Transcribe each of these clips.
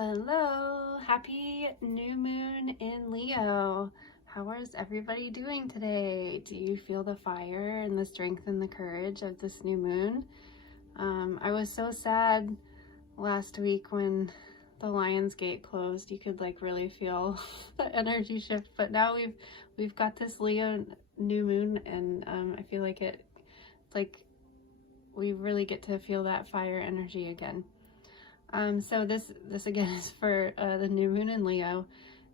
Hello, happy new moon in Leo. How is everybody doing today? Do you feel the fire and the strength and the courage of this new moon? I was so sad last week when the Lion's Gate closed. You could like really feel the energy shift, but now we've got this Leo new moon, and I feel like we really get to feel that fire energy again. So this again is for the new moon in Leo,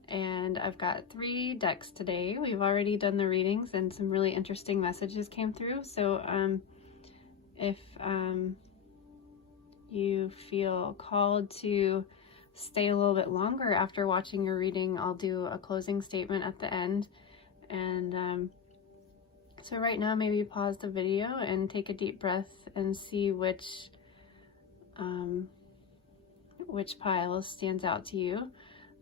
and I've got 3 decks today. We've already done the readings and some really interesting messages came through. So if you feel called to stay a little bit longer after watching your reading, I'll do a closing statement at the end. And so right now, maybe pause the video and take a deep breath and see which pile stands out to you.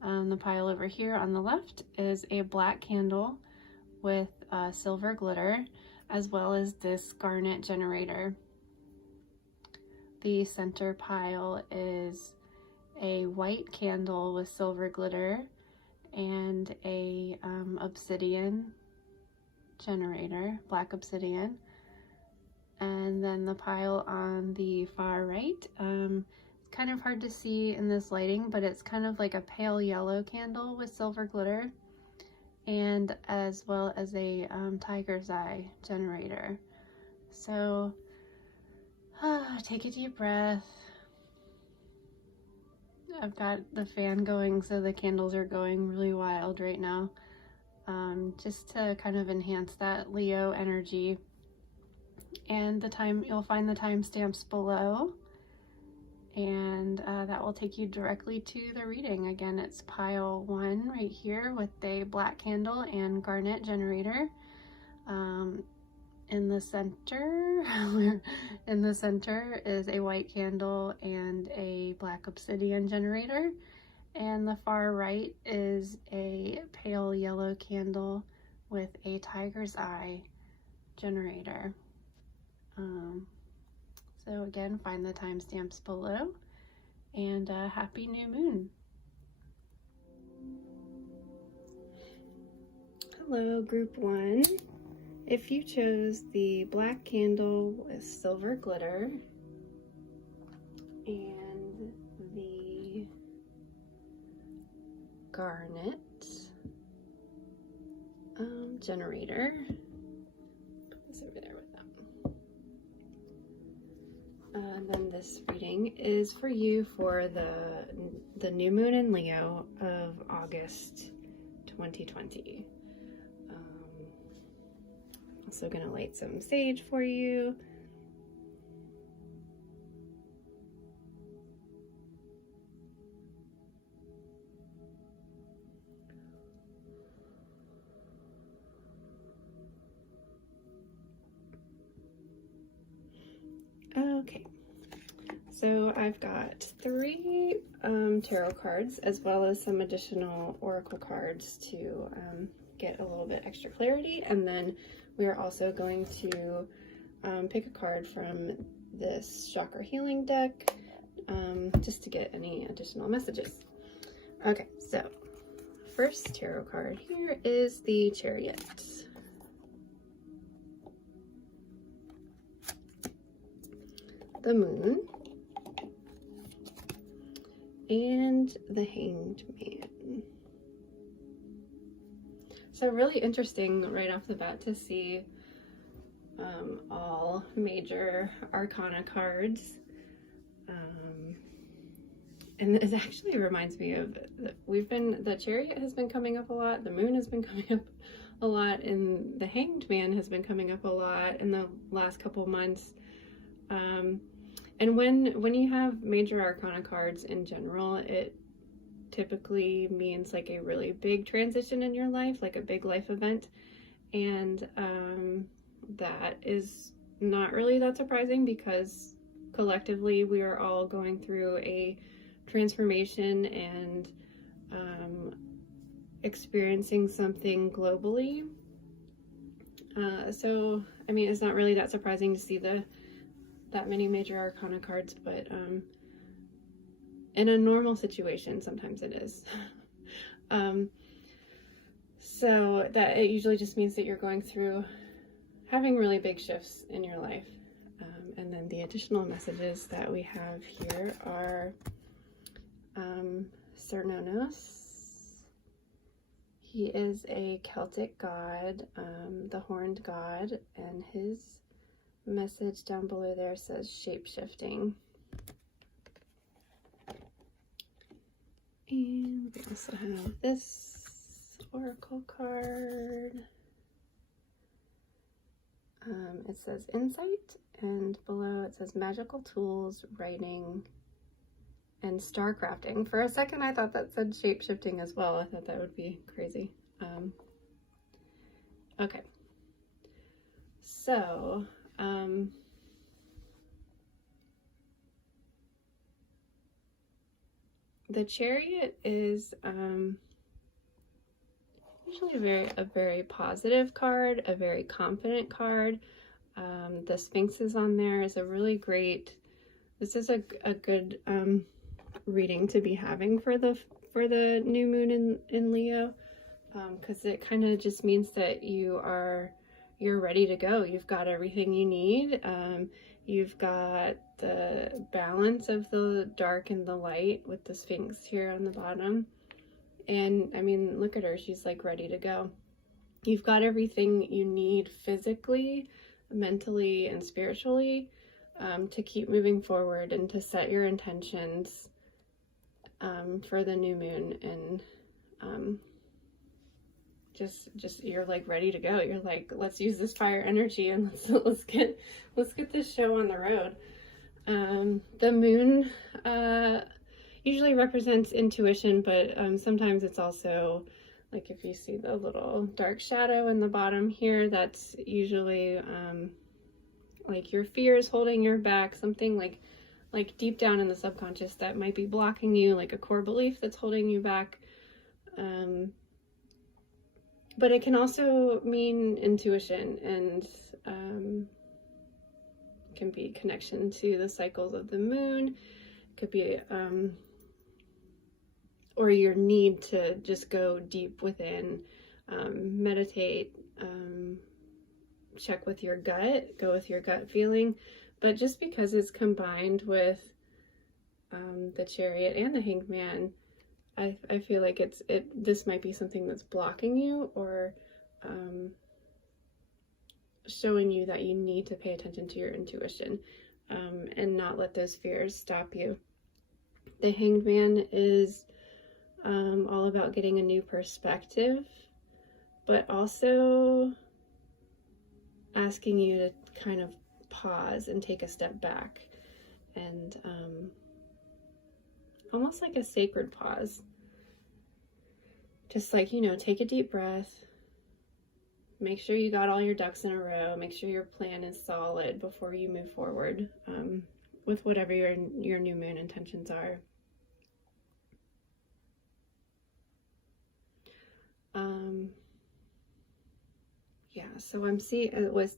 The pile over here on the left is a black candle with silver glitter, as well as this Garnet Generator. The center pile is a white candle with silver glitter and a obsidian generator, Black Obsidian. And then the pile on the far right, kind of hard to see in this lighting, but it's kind of like a pale yellow candle with silver glitter, and as well as a tiger's eye generator. So take a deep breath. I've got the fan going, so the candles are going really wild right now, just to kind of enhance that Leo energy. And you'll find the timestamps below, and that will take you directly to the reading. Again, it's pile 1 right here with a black candle and Garnet Generator. In the center is a white candle and a Black Obsidian Generator, and the far right is a pale yellow candle with a tiger's eye generator. So again, find the timestamps below, and happy new moon. Hello, group 1. If you chose the black candle with silver glitter and the Garnet generator, put this over there with them. Then this reading is for you for the new moon in Leo of August 2020. Also gonna light some sage for you. Okay, so I've got 3 tarot cards as well as some additional oracle cards to get a little bit extra clarity, and then we are also going to pick a card from this chakra healing deck just to get any additional messages. Okay, so first tarot card here is the Chariot. The Moon, and the Hanged Man. So really interesting right off the bat to see all major arcana cards. And it actually reminds me of the Chariot has been coming up a lot, the Moon has been coming up a lot, and the Hanged Man has been coming up a lot in the last couple months. And when you have major arcana cards in general, it typically means like a really big transition in your life, like a big life event. And that is not really that surprising, because collectively we are all going through a transformation and experiencing something globally. So I mean, it's not really that surprising to see that many major arcana cards, but In a normal situation, sometimes it is. So that it usually just means that you're going through having really big shifts in your life. And then the additional messages that we have here are Cernunnos. He is a Celtic god, the horned god, and his message down below there says shape-shifting. And we also have this oracle card. It says insight, and below it says magical tools, writing, and star crafting. For a second I thought that said shape-shifting as well. I thought that would be crazy. Okay, so the Chariot is usually a very positive card, a very confident card. The Sphinx is on there is a really great, this is a good reading to be having for the new moon in Leo, because it kind of just means that you're ready to go. You've got everything you need. You've got the balance of the dark and the light with the Sphinx here on the bottom. And I mean, look at her, she's like ready to go. You've got everything you need physically, mentally, and spiritually to keep moving forward and to set your intentions for the new moon. And just you're like ready to go. You're like, let's use this fire energy and let's get this show on the road. The moon usually represents intuition, but sometimes it's also, like if you see the little dark shadow in the bottom here, that's usually like your fears holding you back, something like deep down in the subconscious that might be blocking you, like a core belief that's holding you back. But it can also mean intuition, and can be connection to the cycles of the moon. It could be or your need to just go deep within, meditate, check with your gut, go with your gut feeling. But just because it's combined with the Chariot and the Hanged Man, I feel like this might be something that's blocking you, or showing you that you need to pay attention to your intuition, and not let those fears stop you. The Hanged Man is all about getting a new perspective, but also asking you to kind of pause and take a step back, and almost like a sacred pause. Just like, take a deep breath, make sure you got all your ducks in a row, make sure your plan is solid before you move forward with whatever your new moon intentions are. Yeah, so I'm seeing it was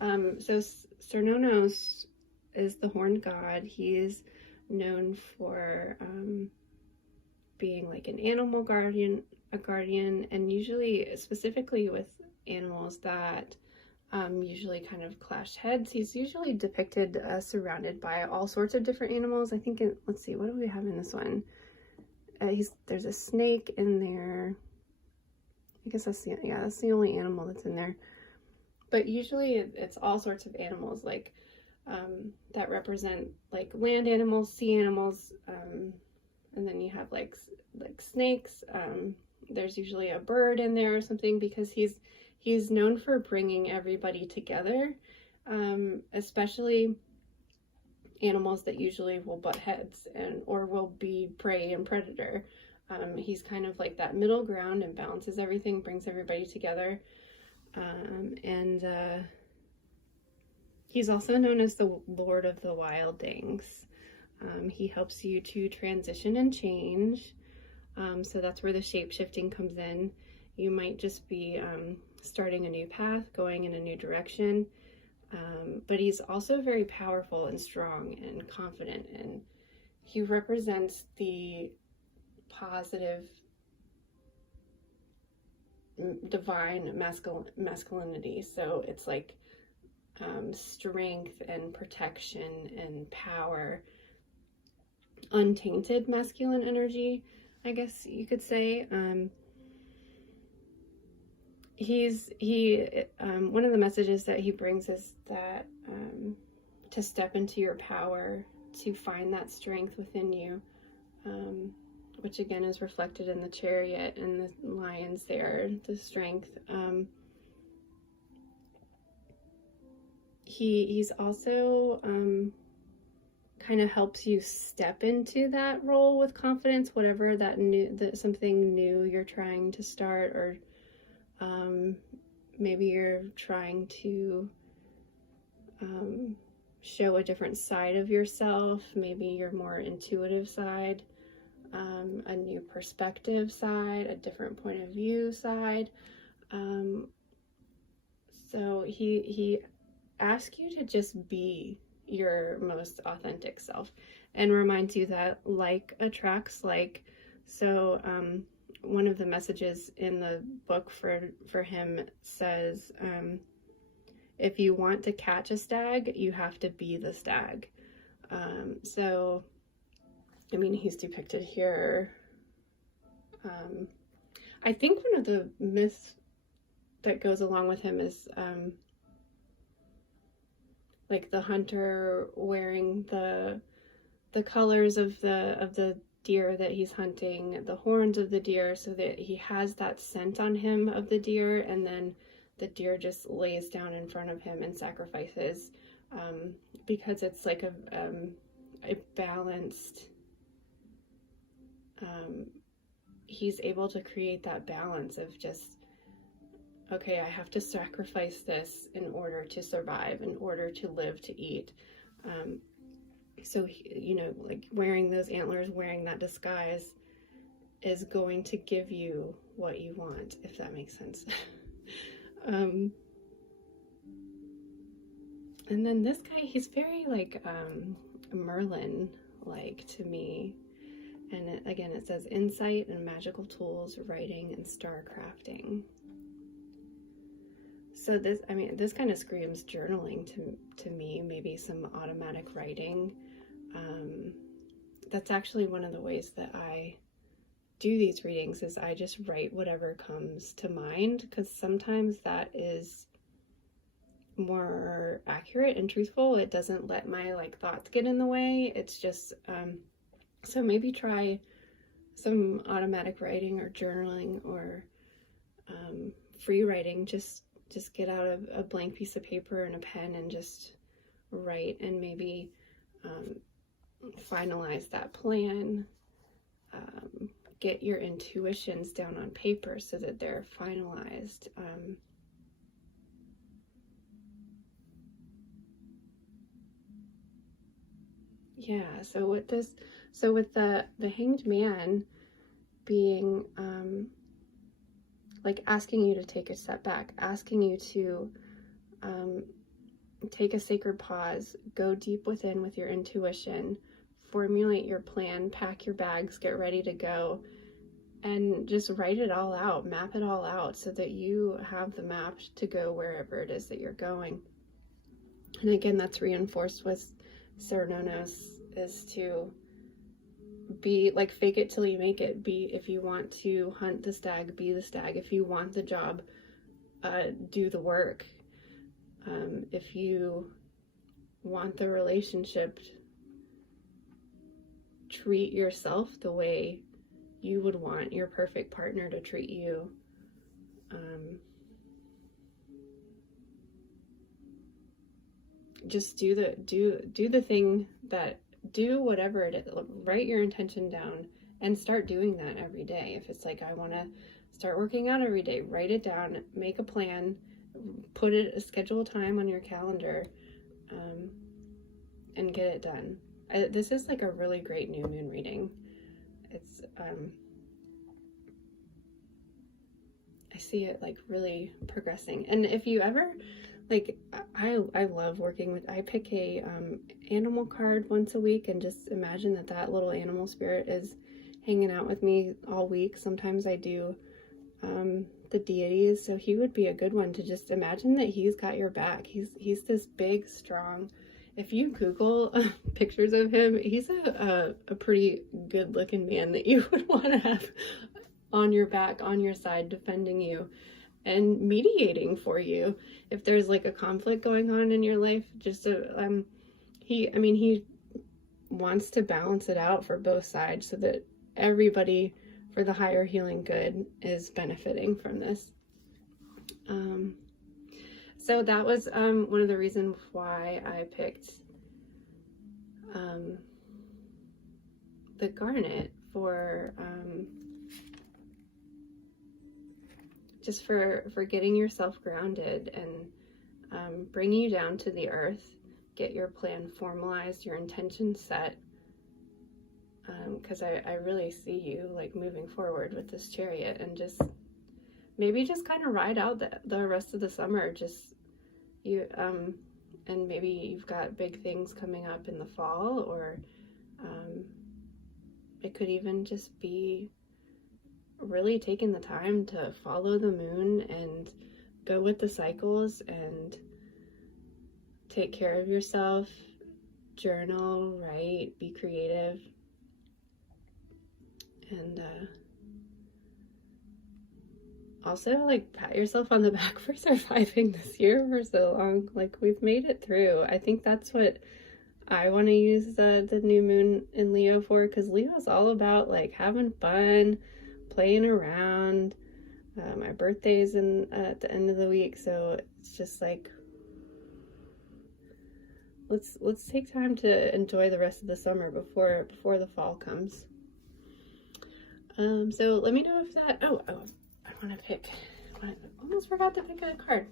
so Cernunnos is the horned god. He is known for being like an animal guardian, and usually specifically with animals that usually kind of clash heads. He's usually depicted surrounded by all sorts of different animals. I think let's see, what do we have in this one? There's a snake in there. I guess that's the only animal that's in there. But usually it's all sorts of animals, like that represent like land animals, sea animals, and then you have like snakes. There's usually a bird in there or something, because he's known for bringing everybody together, especially animals that usually will butt heads or will be prey and predator. He's kind of like that middle ground and balances everything, brings everybody together. And he's also known as the Lord of the Wildings. He helps you to transition and change. So that's where the shape-shifting comes in. You might just be starting a new path, going in a new direction. But he's also very powerful and strong and confident, and he represents the positive divine masculinity. So it's like strength and protection and power, untainted masculine energy, I guess you could say. One of the messages that he brings is that to step into your power, to find that strength within you, which again is reflected in the Chariot and the lions there, the strength. He's also kind of helps you step into that role with confidence, whatever that something new you're trying to start, or maybe you're trying to show a different side of yourself, maybe your more intuitive side, a new perspective side, a different point of view side. So he asks you to just be your most authentic self, and reminds you that like attracts like. So one of the messages in the book for him says, if you want to catch a stag, you have to be the stag. So I mean, he's depicted here. I think one of the myths that goes along with him is like the hunter wearing the colors of the deer that he's hunting, the horns of the deer, so that he has that scent on him of the deer, and then the deer just lays down in front of him and sacrifices, because it's like a balanced, he's able to create that balance of just, okay, I have to sacrifice this in order to survive, in order to live, to eat. So, you know, like wearing those antlers, wearing that disguise is going to give you what you want, if that makes sense. And then this guy, he's very like Merlin-like to me. And again, it says insight and magical tools, writing and star crafting. So this, I mean, this kind of screams journaling to me, maybe some automatic writing. That's actually one of the ways that I do these readings, is I just write whatever comes to mind, because sometimes that is more accurate and truthful. It doesn't let my like thoughts get in the way. It's just, so maybe try some automatic writing or journaling or free writing. Just get out a blank piece of paper and a pen and just write, and maybe finalize that plan. Get your intuitions down on paper so that they're finalized. Yeah, so with the Hanged Man being like asking you to take a step back, asking you to take a sacred pause, go deep within with your intuition, formulate your plan, pack your bags, get ready to go, and just write it all out, map it all out, so that you have the map to go wherever it is that you're going. And again, that's reinforced with Cernunnos, is to be like, fake it till you make it. Be, if you want to hunt the stag, be the stag. If you want the job, do the work. If you want the relationship, treat yourself the way you would want your perfect partner to treat you. Just do the thing that, do whatever it is. Write your intention down and start doing that every day. If it's like, I want to start working out every day, write it down, make a plan, schedule a time on your calendar, and get it done. This is like a really great new moon reading. It's I see it like really progressing. And if you ever like, I love working with, I pick a animal card once a week and just imagine that that little animal spirit is hanging out with me all week. Sometimes I do the deities, so he would be a good one to just imagine that he's got your back. He's this big, strong, if you Google pictures of him, he's a pretty good looking man that you would want to have on your back, on your side, defending you and mediating for you if there's like a conflict going on in your life. Just he wants to balance it out for both sides so that everybody, for the higher healing good, is benefiting from this. So that was one of the reasons why I picked the garnet for just for getting yourself grounded and bringing you down to the earth, get your plan formalized, your intention set, because I really see you like moving forward with this chariot, and just maybe just kind of ride out the rest of the summer. Just you and maybe you've got big things coming up in the fall, or it could even just be really taking the time to follow the moon and go with the cycles and take care of yourself, journal, write, be creative, and also like pat yourself on the back for surviving this year for so long. Like, we've made it through. I think that's what I want to use the new moon in Leo for, because Leo's all about like having fun, playing around. My birthday's at the end of the week, so it's just like, let's take time to enjoy the rest of the summer before the fall comes. So let me know if that, I want to pick, I almost forgot to pick a card.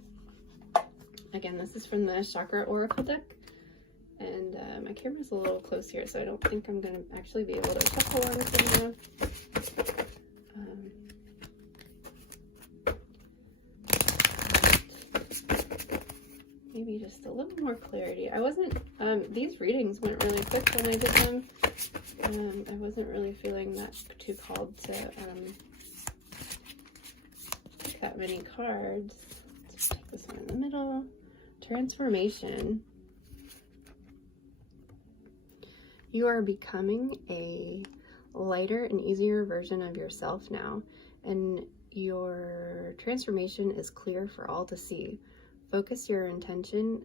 Again, this is from the Chakra Oracle deck, and my camera's a little close here, so I don't think I'm going to actually be able to shuffle on it anymore. Maybe just a little more clarity. I wasn't, these readings went really quick when I did them. I wasn't really feeling that too called to pick that many cards. Let's take this one in the middle. Transformation. You are becoming a lighter and easier version of yourself now, and your transformation is clear for all to see. Focus your attention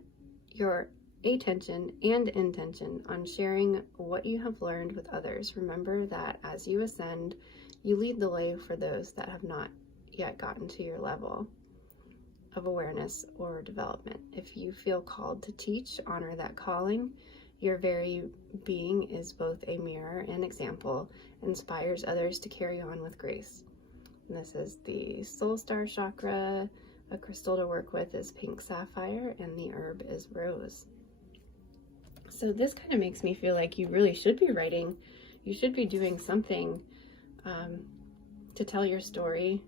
and intention on sharing what you have learned with others. Remember that as you ascend, you lead the way for those that have not yet gotten to your level of awareness or development. If you feel called to teach, honor that calling. Your very being is both a mirror and example, inspires others to carry on with grace. And this is the Soul Star Chakra. A crystal to work with is pink sapphire, and the herb is rose. So this kind of makes me feel like you really should be writing. You should be doing something to tell your story,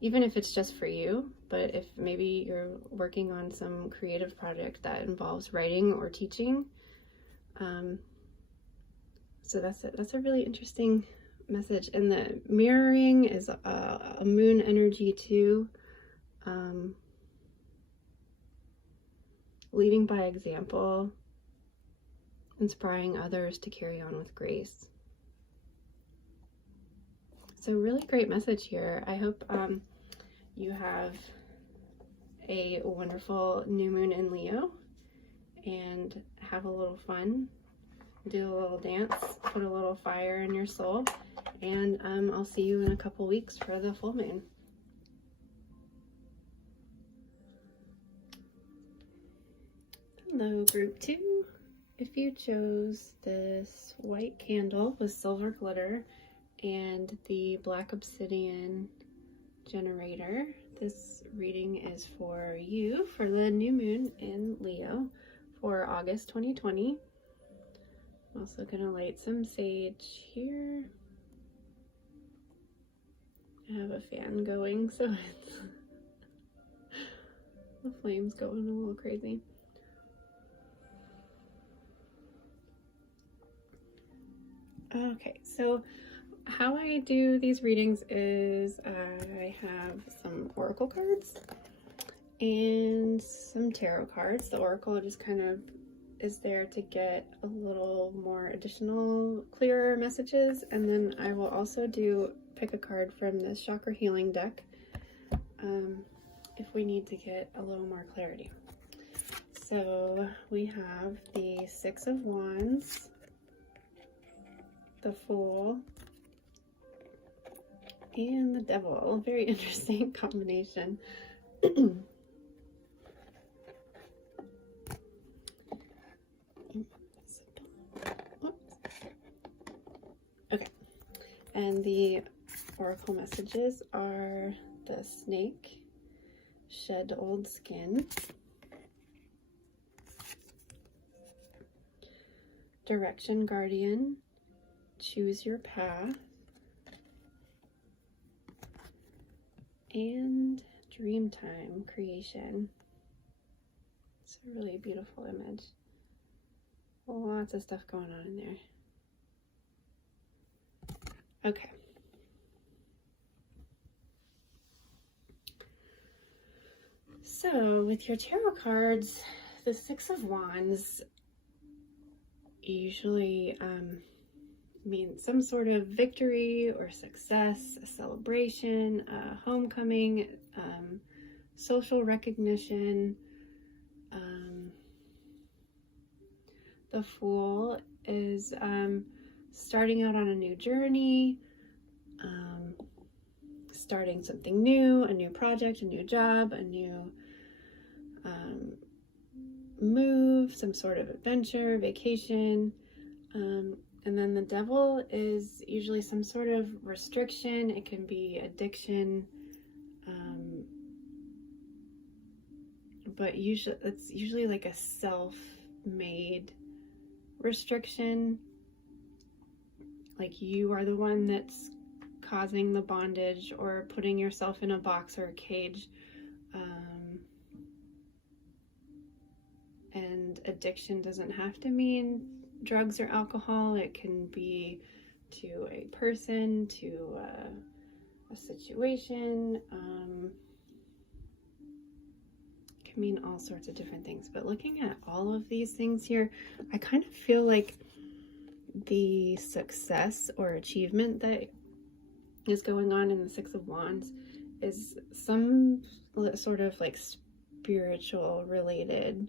even if it's just for you. But if maybe you're working on some creative project that involves writing or teaching, so that's a really interesting message. And the mirroring is a moon energy too. Leading by example, inspiring others to carry on with grace. So really great message here. I hope you have a wonderful new moon in Leo and have a little fun, do a little dance, put a little fire in your soul, and I'll see you in a couple weeks for the full moon. Hello, group 2. If you chose this white candle with silver glitter and the Black Obsidian Generator, this reading is for you for the new moon in Leo for August 2020. I'm also going to light some sage here. I have a fan going, so it's The flame's going a little crazy. Okay, so how I do these readings is I have some oracle cards and some tarot cards. The oracle just kind of is there to get a little more additional clearer messages, and then I will also pick a card from the chakra healing deck if we need to get a little more clarity. So we have the Six of Wands, the Fool, and the Devil. Very interesting combination. Okay, and the oracle messages are the Snake, Shed Old Skin, Direction Guardian, Choose Your Path, and Dreamtime Creation. It's a really beautiful image. Lots of stuff going on in there. Okay. So with your tarot cards, the Six of Wands usually means some sort of victory or success, a celebration, a homecoming, social recognition. The Fool is starting out on a new journey, starting something new, a new project, a new job, a new move, some sort of adventure, vacation. And then the Devil is usually some sort of restriction. It can be addiction, but it's usually like a self-made restriction. Like you are the one that's causing the bondage or putting yourself in a box or a cage. And addiction doesn't have to mean drugs or alcohol. It can be to a person, to a situation. It can mean all sorts of different things. But looking at all of these things here, I kind of feel like the success or achievement that is going on in the Six of Wands is some sort of like spiritual related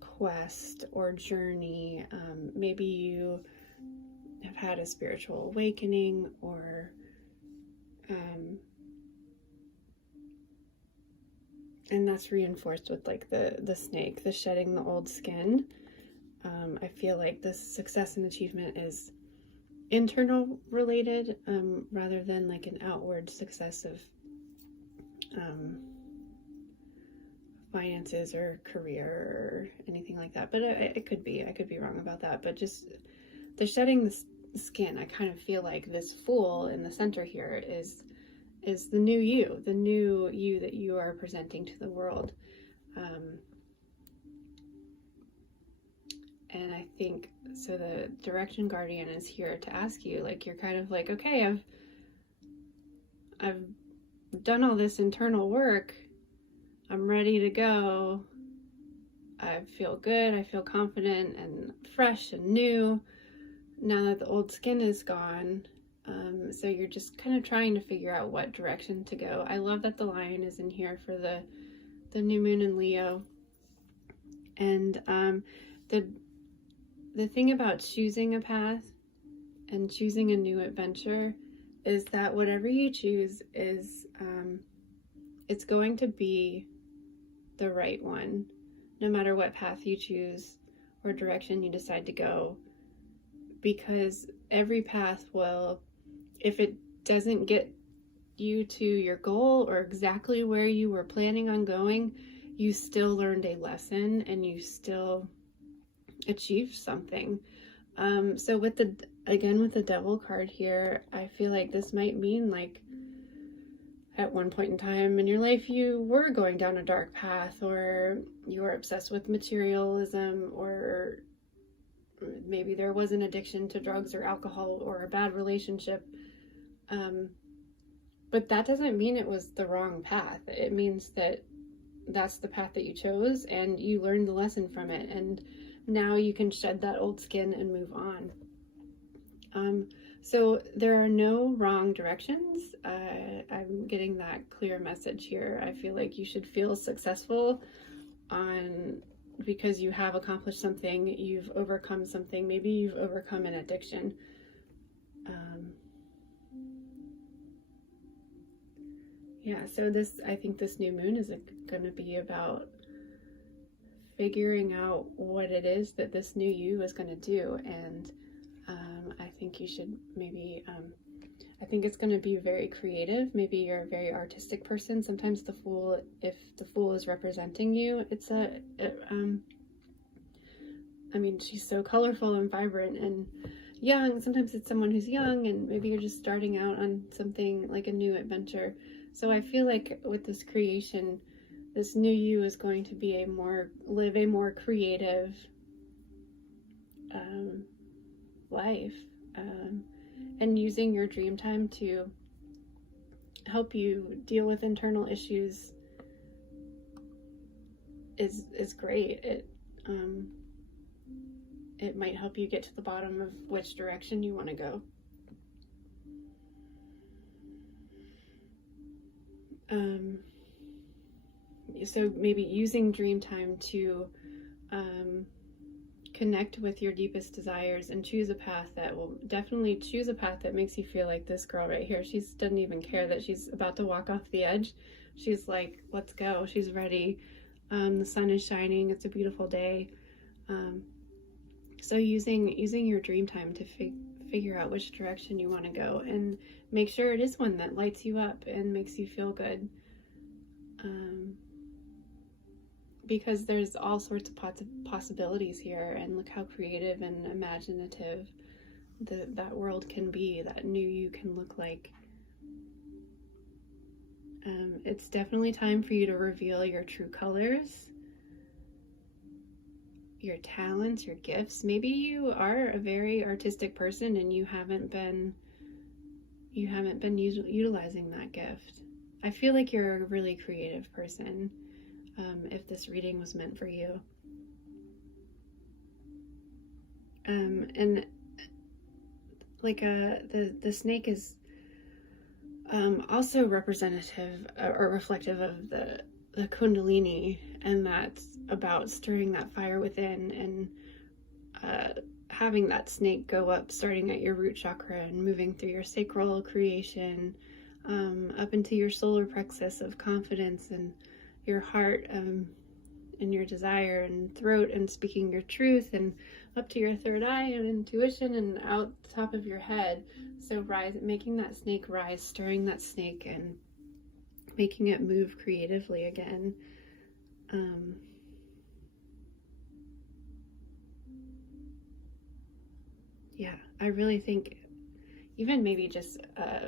quest or journey. Maybe you have had a spiritual awakening, or and that's reinforced with like the snake, the shedding the old skin. I feel like this success and achievement is internal related, rather than like an outward success of finances or career or anything like that. But it could be, I could be wrong about that. But just the shedding the skin, I kind of feel like this Fool in the center here is the new you that you are presenting to the world. And I think, so the Direction Guardian is here to ask you, like, you're kind of like, okay, I've done all this internal work. I'm ready to go. I feel good. I feel confident and fresh and new now that the old skin is gone. So you're just kind of trying to figure out what direction to go. I love that the lion is in here for the new moon in Leo. And the thing about choosing a path and choosing a new adventure is that whatever you choose is, it's going to be the right one, no matter what path you choose or direction you decide to go, because every path will, if it doesn't get you to your goal or exactly where you were planning on going, you still learned a lesson and you still achieved something. So with the Devil card here, I feel like this might mean like at one point in time in your life you were going down a dark path, or you were obsessed with materialism, or maybe there was an addiction to drugs or alcohol or a bad relationship. But that doesn't mean it was the wrong path. It means that that's the path that you chose and you learned the lesson from it. And now you can shed that old skin and move on. So there are no wrong directions. I'm getting that clear message here. I feel like you should feel successful because you have accomplished something, you've overcome something, maybe you've overcome an addiction. Yeah, so I think this new moon is going to be about figuring out what it is that this new you is going to do. And I think you should maybe, I think it's going to be very creative. Maybe you're a very artistic person. Sometimes the Fool, if the Fool is representing you, it's I mean, she's so colorful and vibrant and young. Sometimes it's someone who's young and maybe you're just starting out on something like a new adventure. So I feel like with this creation, this new you is going to be live a more creative life, and using your dream time to help you deal with internal issues is great. It might help you get to the bottom of which direction you want to go. So maybe using dream time to connect with your deepest desires and choose a path that makes you feel like this girl right here. She doesn't even care that she's about to walk off the edge. She's like, let's go. She's ready. The sun is shining. It's a beautiful day. So using your dream time to figure out which direction you want to go, and make sure it is one that lights you up and makes you feel good. Because there's all sorts of possibilities here, and look how creative and imaginative that world can be, that new you can look like. It's definitely time for you to reveal your true colors, your talents, your gifts. Maybe you are a very artistic person and you haven't been utilizing that gift. I feel like you're a really creative person, if this reading was meant for you. And like the snake is also representative or reflective of the Kundalini, and that's about stirring that fire within and having that snake go up, starting at your root chakra and moving through your sacral creation, up into your solar plexus of confidence and your heart, and your desire and throat and speaking your truth, and up to your third eye and intuition, and out the top of your head. So making that snake rise, stirring that snake and making it move creatively again. Yeah, I really think even maybe just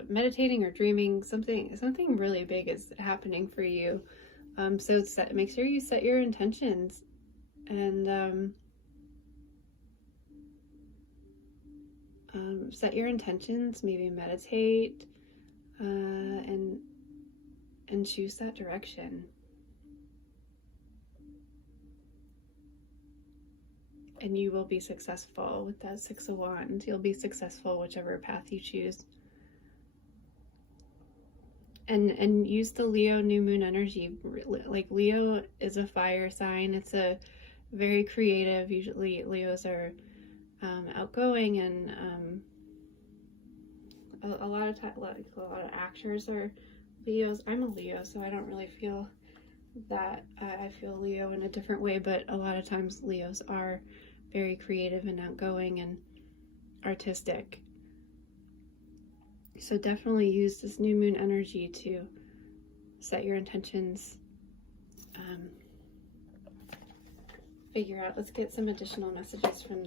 meditating or dreaming, something really big is happening for you. So make sure you set your intentions, and set your intentions, maybe meditate, and choose that direction. And you will be successful with that Six of Wands. You'll be successful whichever path you choose. And use the Leo new moon energy. Like, Leo is a fire sign. It's a very creative. Usually Leos are outgoing, and a lot of actors are Leos. I'm a Leo, so I don't really feel that. I feel Leo in a different way, but a lot of times Leos are very creative and outgoing and artistic. So definitely use this new moon energy to set your intentions. Figure out, let's get some additional messages from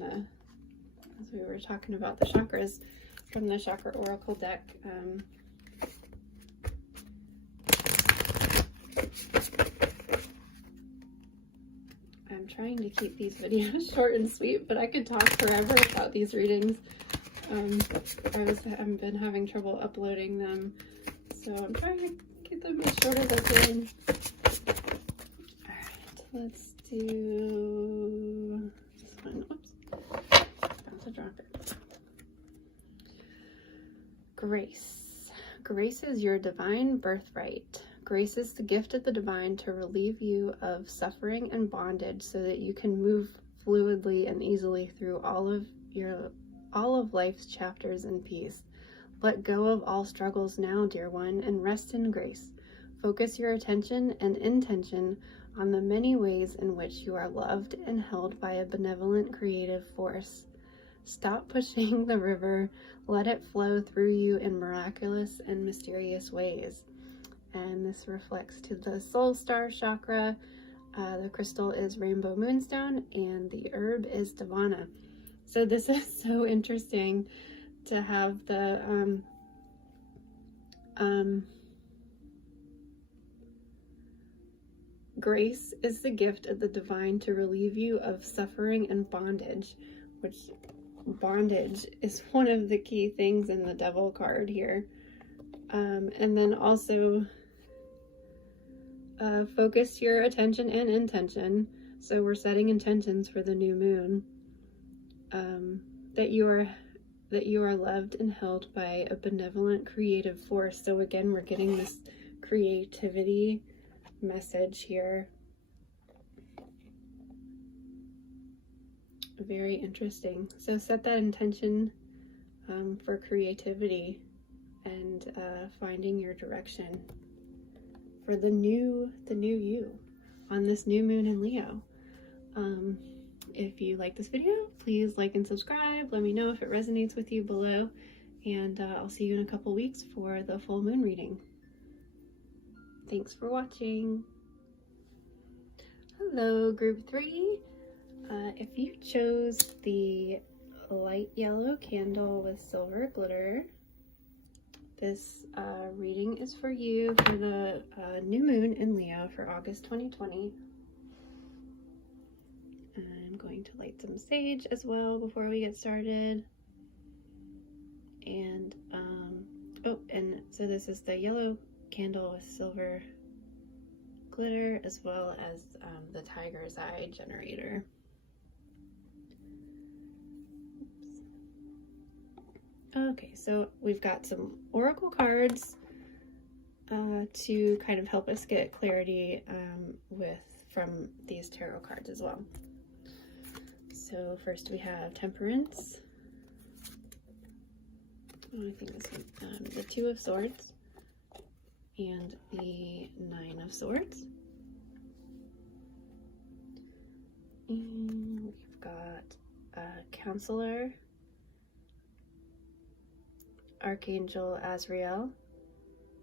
as we were talking about the chakras, from the Chakra Oracle deck. I'm trying to keep these videos short and sweet, but I could talk forever about these readings. I've been having trouble uploading them, so I'm trying to get them as short as I can. Alright, let's do this one. Oops. About to drop it. Grace. Grace is your divine birthright. Grace is the gift of the divine to relieve you of suffering and bondage so that you can move fluidly and easily through all of life's chapters in peace. Let go of all struggles now, dear one, and rest in grace. Focus your attention and intention on the many ways in which you are loved and held by a benevolent creative force. Stop pushing the river. Let it flow through you in miraculous and mysterious ways. And this reflects to the soul star chakra. The crystal is rainbow moonstone and the herb is Divana. So this is so interesting to have the grace is the gift of the divine to relieve you of suffering and bondage, which bondage is one of the key things in the devil card here. And then also focus your attention and intention. So we're setting intentions for the new moon. That you are loved and held by a benevolent creative force. So again, we're getting this creativity message here. Very interesting. So set that intention for creativity and finding your direction for the new you on this new moon in Leo. If you like this video, please like and subscribe. Let me know if it resonates with you below, and I'll see you in a couple weeks for the full moon reading. Thanks for watching. Hello, group 3. If you chose the light yellow candle with silver glitter, this reading is for you for the new moon in Leo for August 2020. I'm going to light some sage as well before we get started. And and so this is the yellow candle with silver glitter, as well as the tiger's eye generator. Okay, so we've got some oracle cards to kind of help us get clarity from these tarot cards as well. So first we have Temperance. Oh, I think this one, the Two of Swords and the Nine of Swords. And we've got Counselor, Archangel Azrael.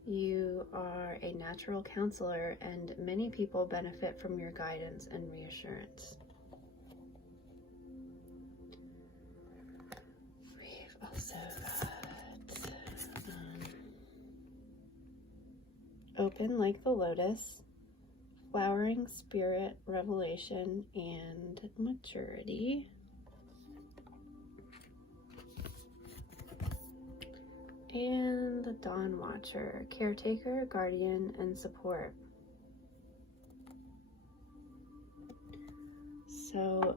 You are a natural counselor and many people benefit from your guidance and reassurance. We've also got Open Like the Lotus, Flowering Spirit, Revelation, and Maturity. And the Dawn Watcher, Caretaker, Guardian, and Support. So,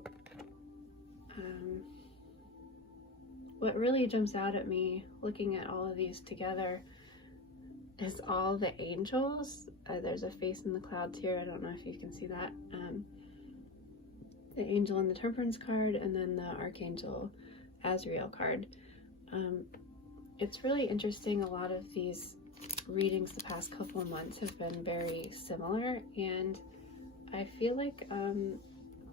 what really jumps out at me looking at all of these together is all the angels. There's a face in the clouds here. I don't know if you can see that. The angel in the Temperance card, and then the Archangel Azrael card. It's really interesting. A lot of these readings the past couple of months have been very similar, and I feel like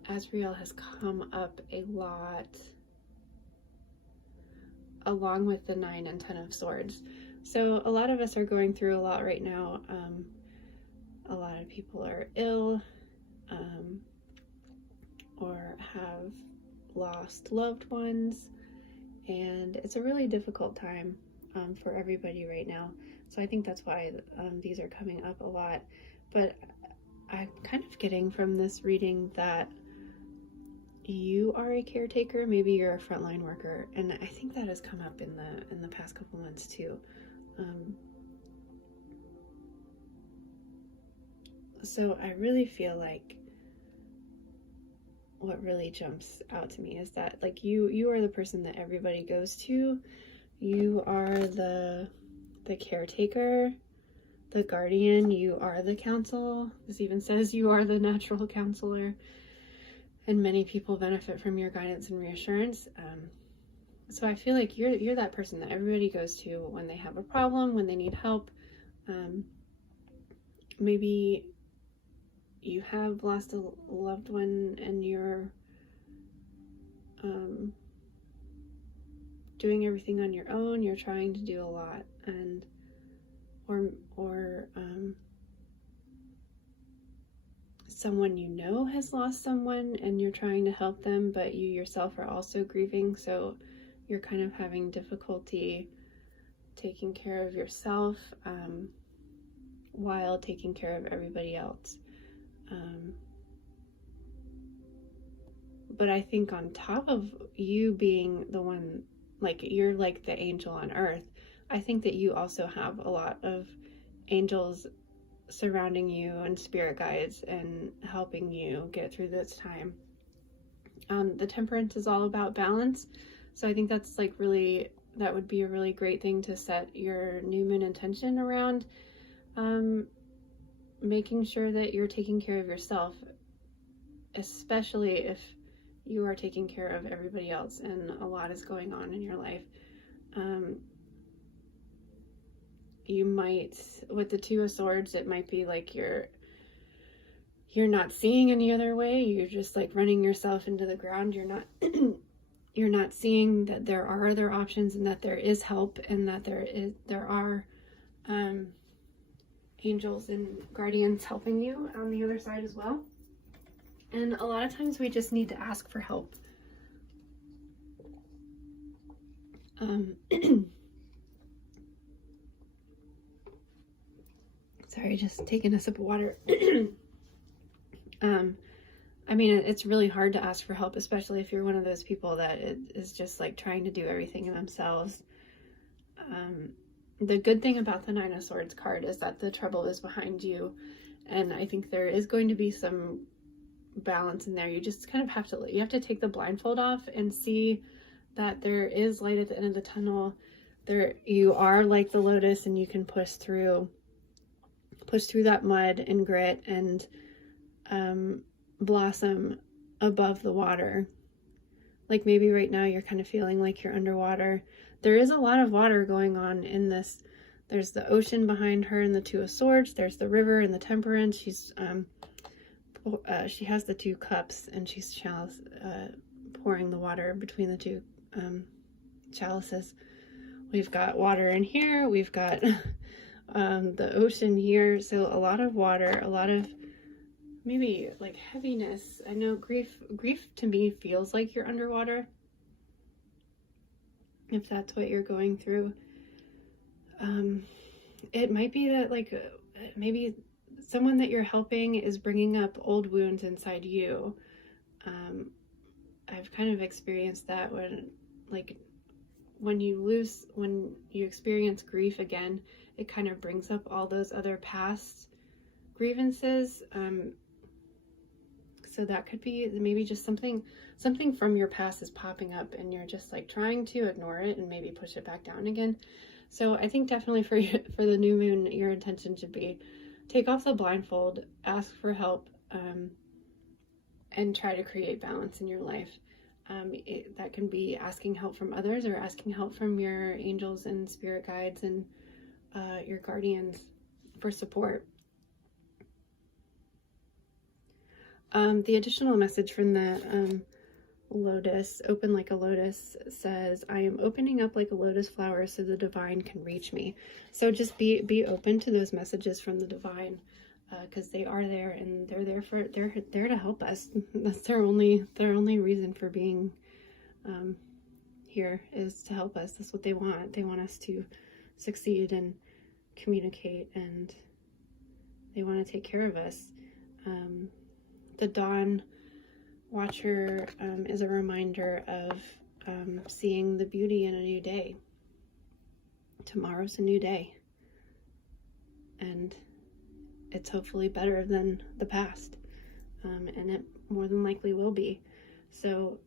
Azrael has come up a lot along with the 9 and 10 of Swords. So a lot of us are going through a lot right now. A lot of people are ill or have lost loved ones. And it's a really difficult time for everybody right now. So I think that's why these are coming up a lot. but I'm kind of getting from this reading that you are a caretaker. Maybe you're a frontline worker, and I think that has come up in the past couple months too. So I really feel like what really jumps out to me is that, like, you are the person that everybody goes to. You are the caretaker, the guardian. You are the counsel. This even says you are the natural counselor, and many people benefit from your guidance and reassurance. So I feel like you're that person that everybody goes to when they have a problem, when they need help. Maybe you have lost a loved one and you're doing everything on your own. You're trying to do a lot, and or someone you know has lost someone and you're trying to help them, but you yourself are also grieving, so you're kind of having difficulty taking care of yourself while taking care of everybody else. But I think on top of you being the one, like, you're like the angel on earth, I think that you also have a lot of angels surrounding you and spirit guides and helping you get through this time. The temperance is all about balance, so I think that's like really, that would be a really great thing to set your new moon intention around, making sure that you're taking care of yourself, especially if you are taking care of everybody else and a lot is going on in your life. You might, with the Two of Swords, it might be like you're not seeing any other way. You're just like running yourself into the ground. You're not you're not seeing that there are other options and that there is help, and that there are angels and guardians helping you on the other side as well. And a lot of times we just need to ask for help. Sorry, just taking a sip of water. I mean, it's really hard to ask for help, especially if you're one of those people that is just like trying to do everything themselves. The good thing about the Nine of Swords card is that the trouble is behind you, and I think there is going to be some balance in there. You just kind of have to take the blindfold off and see that there is light at the end of the tunnel. There, you are like the lotus, and you can push through that mud and grit and blossom above the water. Like maybe right now you're kind of feeling like you're underwater. There is a lot of water going on in this. There's the ocean behind her and the Two of Swords. There's the river and the temperance. She's she has the two cups, and she's pouring the water between the two chalices. We've got water in here. We've got the ocean here. So a lot of water, a lot of maybe like heaviness. I know grief to me feels like you're underwater, if that's what you're going through. It might be that like maybe someone that you're helping is bringing up old wounds inside you. I've kind of experienced that when you experience grief again, it kind of brings up all those other past grievances. So that could be maybe just something from your past is popping up, and you're just like trying to ignore it and maybe push it back down again. So I think definitely for the new moon, your intention should be take off the blindfold, ask for help, and try to create balance in your life. That can be asking help from others, or asking help from your angels and spirit guides and your guardians for support. The additional message from the lotus, open like a lotus, says, I am opening up like a lotus flower so the divine can reach me. So just be open to those messages from the divine, because they are there, and they're there to help us. That's their only reason for being here, is to help us. That's what they want. They want us to succeed and communicate, and They want to take care of us. The Dawn Watcher is a reminder of seeing the beauty in a new day. Tomorrow's a new day. And it's hopefully better than the past. And it more than likely will be. So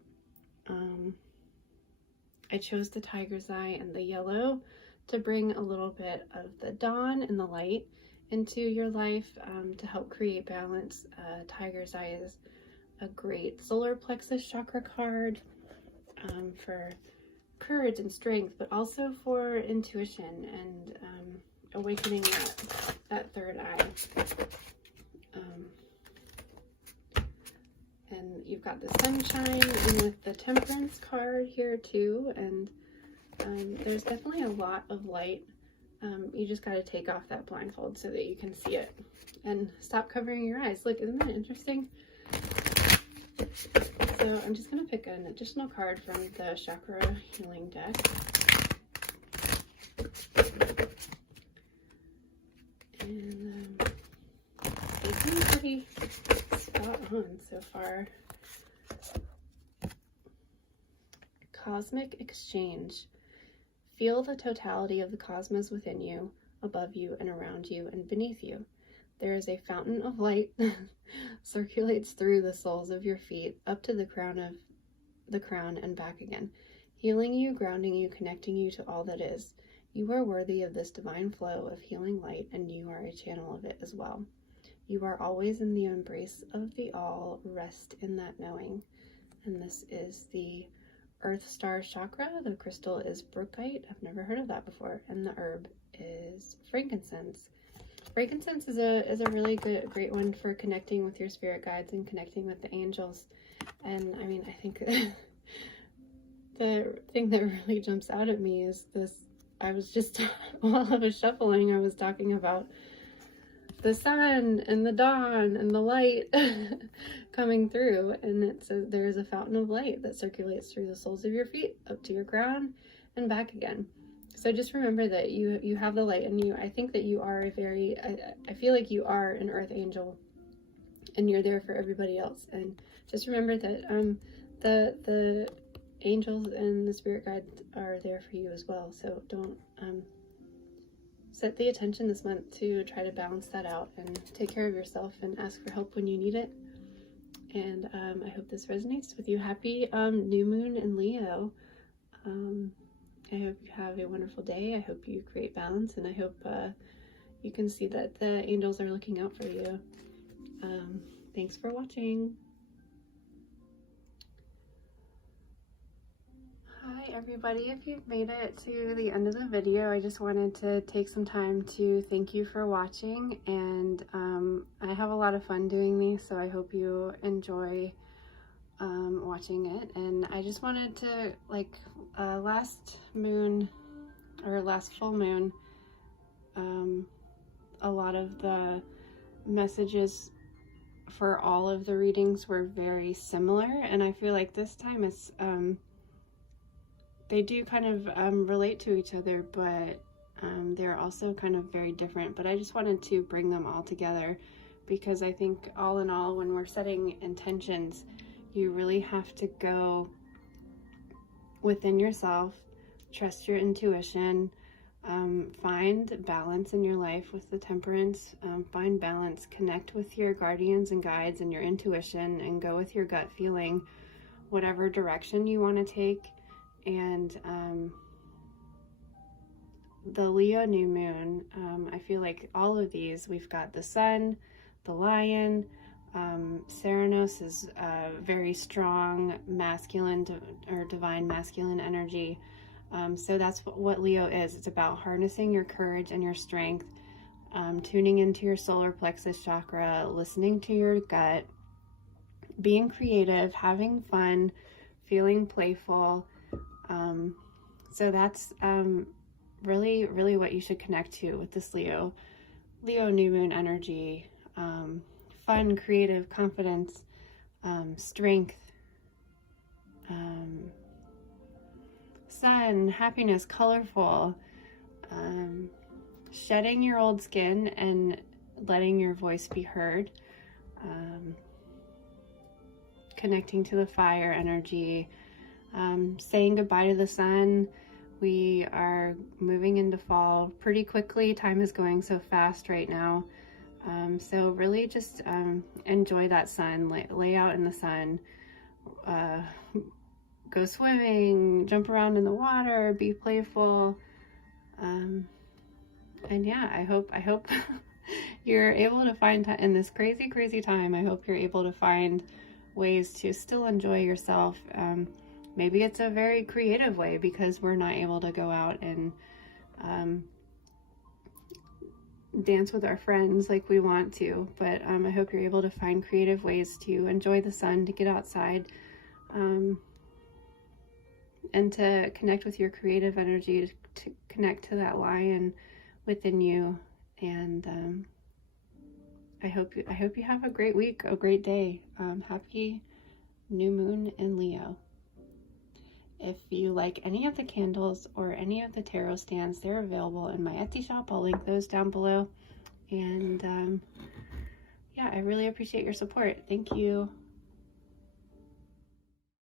I chose the Tiger's Eye and the yellow to bring a little bit of the dawn and the light into your life, to help create balance. Tiger's Eye is a great solar plexus chakra card, for courage and strength, but also for intuition and awakening that third eye. And you've got the sunshine and with the temperance card here too. And there's definitely a lot of light. You just got to take off that blindfold so that you can see it and stop covering your eyes. Look, isn't that interesting? So I'm just going to pick an additional card from the Chakra Healing deck. And they seem pretty spot on so far. Cosmic Exchange. Feel the totality of the cosmos within you, above you, and around you, and beneath you. There is a fountain of light that circulates through the soles of your feet up to the crown and back again, healing you, grounding you, connecting you to all that is. You are worthy of this divine flow of healing light, and you are a channel of it as well. You are always in the embrace of the all. Rest in that knowing. And this is the Earth Star Chakra. The crystal is brookite. I've never heard of that before. And the herb is frankincense. Frankincense is a really great one for connecting with your spirit guides and connecting with the angels. And I mean, I think the thing that really jumps out at me is this. I was just, while I was shuffling, I was talking about the sun and the dawn and the light coming through, and it says there is a fountain of light that circulates through the soles of your feet up to your crown and back again. So just remember that you have the light, and I think that you are I feel like you are an earth angel, and you're there for everybody else. And just remember that the angels and the spirit guides are there for you as well. So don't set the attention this month to try to balance that out and take care of yourself and ask for help when you need it. And I hope this resonates with you. Happy new moon in Leo. I hope you have a wonderful day. I hope you create balance, and I hope you can see that the angels are looking out for you. Thanks for watching. Hi everybody, if you've made it to the end of the video, I just wanted to take some time to thank you for watching, and I have a lot of fun doing these, so I hope you enjoy watching it. And I just wanted to, like, last full moon, a lot of the messages for all of the readings were very similar, and I feel like this time it's they do kind of relate to each other, but they're also kind of very different. But I just wanted to bring them all together because I think all in all, when we're setting intentions, you really have to go within yourself, trust your intuition, find balance in your life with the temperance, find balance, connect with your guardians and guides and your intuition, and go with your gut feeling, whatever direction you want to take. And the Leo new moon, I feel like all of these, we've got the sun, the lion, Serenos is very strong masculine or divine masculine energy. So that's what Leo is. It's about harnessing your courage and your strength, tuning into your solar plexus chakra, listening to your gut, being creative, having fun, feeling playful. So that's really, really what you should connect to with this Leo new moon energy. Fun, creative, confidence, strength, sun, happiness, colorful, shedding your old skin and letting your voice be heard, connecting to the fire energy, saying goodbye to the sun. We are moving into fall pretty quickly. Time is going so fast right now. So really just enjoy that sun, lay out in the sun, go swimming, jump around in the water, be playful. And yeah, I hope you're able to find in this crazy time, I hope you're able to find ways to still enjoy yourself. Maybe it's a very creative way because we're not able to go out and dance with our friends like we want to, but I hope you're able to find creative ways to enjoy the sun, to get outside, and to connect with your creative energy, to connect to that lion within you. And I hope you have a great week, a great day. Happy new moon in Leo. If you like any of the candles or any of the tarot stands, they're available in my Etsy shop. I'll link those down below. And yeah, I really appreciate your support. Thank you.